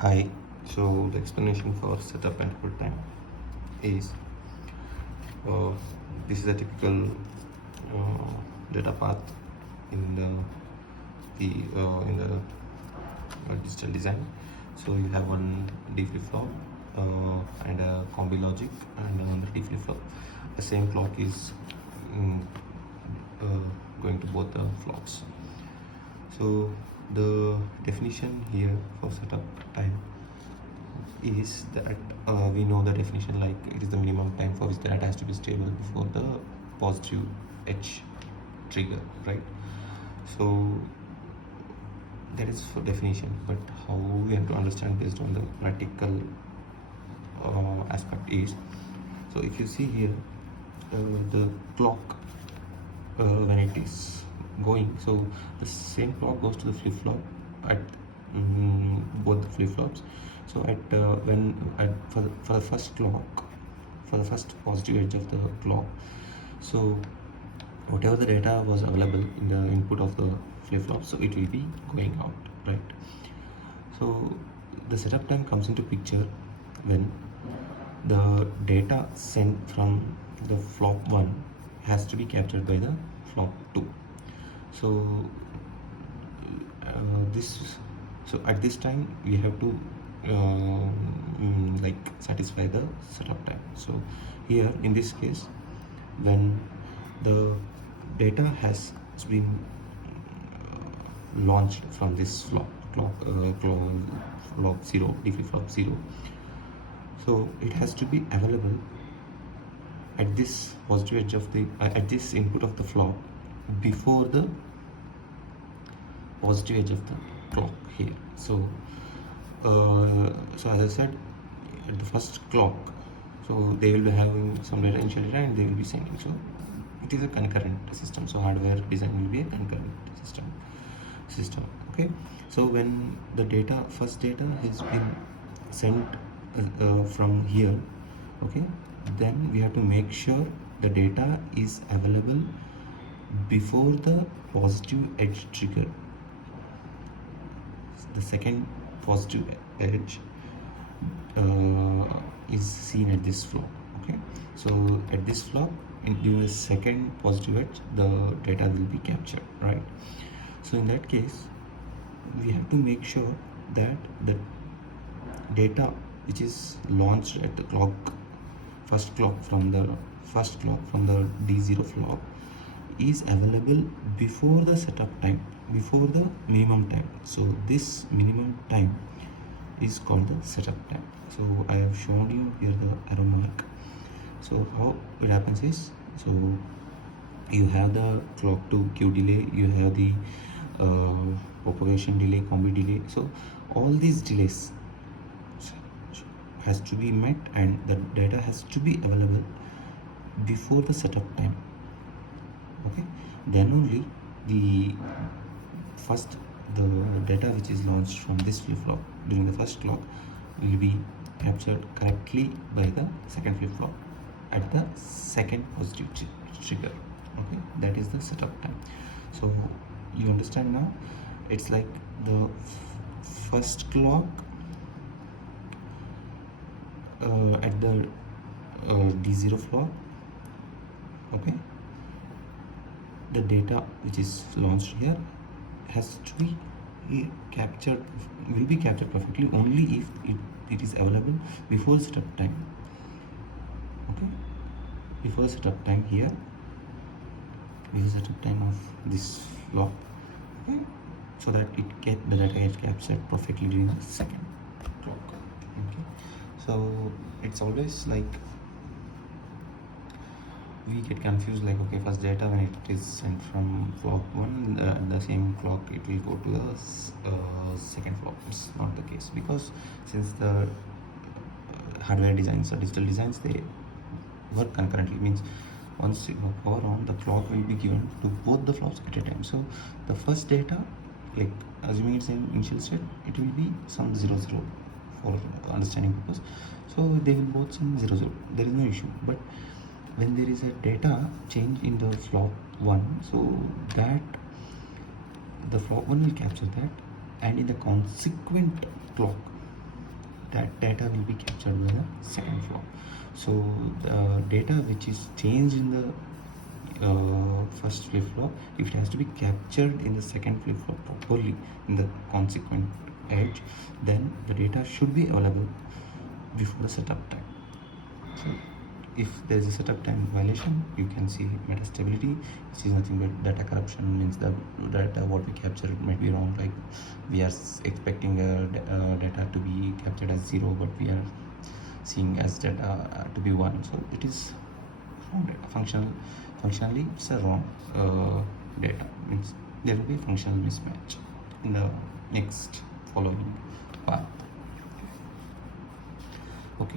Hi, so the explanation for setup and hold time is uh, this is a typical data path in the digital design. So you have one D flip-flop and a combi logic and another D flip-flop. The same clock is mm, going to both the flops. So the definition here for setup time is that we know the definition, like it is the minimum time for which the data has to be stable before the positive edge trigger, right? So that is for definition, but how we have to understand based on the practical aspect is, so if you see here the clock when it is going, so the same clock goes to the flip-flop at both the flip-flops. So at for the first clock, for the first positive edge of the clock, so whatever the data was available in the input of the flip-flop, so it will be going out, right? So the setup time comes into picture when the data sent from the flop 1 has to be captured by the flop 2. So so at this time we have to like satisfy the setup time. So here in this case, when the data has been launched from this flop 0, D flip-flop 0, so it has to be available at this positive edge of the at this input of the flop before the positive edge of the clock here. So so as I said, at the first clock, so they will be having some data, initial data, and they will be sending. So it is a concurrent system. So hardware design will be a concurrent system. Okay. So when the data, first data has been sent from here, okay, then we have to make sure the data is available before the positive edge trigger. The second positive edge is seen at this flop. Okay, so at this flop, during the second positive edge, the data will be captured, right? So in that case, we have to make sure that the data which is launched at the first clock from the D0 flop is available before the setup time, before the minimum time. So this minimum time is called the setup time. So I have shown you here the arrow mark. So how it happens is, so you have the clock to Q delay, you have the propagation delay, combi delay. So all these delays has to be met and the data has to be available before the setup time. Okay, then only the data which is launched from this flip-flop during the first clock will be captured correctly by the second flip-flop at the second positive trigger. Okay, that is the setup time. So you understand now, it's like the first clock at the D0 flop. Okay, the data which is launched here has to be captured, will be captured perfectly only if it is available before setup time. Okay, before setup time here, before setup time of this flop. Okay, so that the data gets captured perfectly during the second clock. Okay, so it's always like we get confused, like, okay, first data when it is sent from flop 1 the same clock it will go to the second flop. It's not the case, because since the hardware designs or digital designs, they work concurrently, means once you have power on, the clock will be given to both the flops at a time. So the first data, like assuming it's in initial state, it will be some 0 0 for understanding purpose. So they will both send 0 0, there is no issue. But when there is a data change in the flop 1, so that the flop 1 will capture that, and in the consequent clock, that data will be captured by the second flow. So the data which is changed in the first flip-flop, if it has to be captured in the second flip-flop properly in the consequent edge, then the data should be available before the setup time. So if there is a setup time violation, you can see metastability, which is nothing but data corruption. Means the data what we captured might be wrong, like we are expecting data to be captured as 0, but we are seeing as data to be 1, so it is wrong data. Functionally it's a wrong data. Means there will be functional mismatch in the next following path. Okay,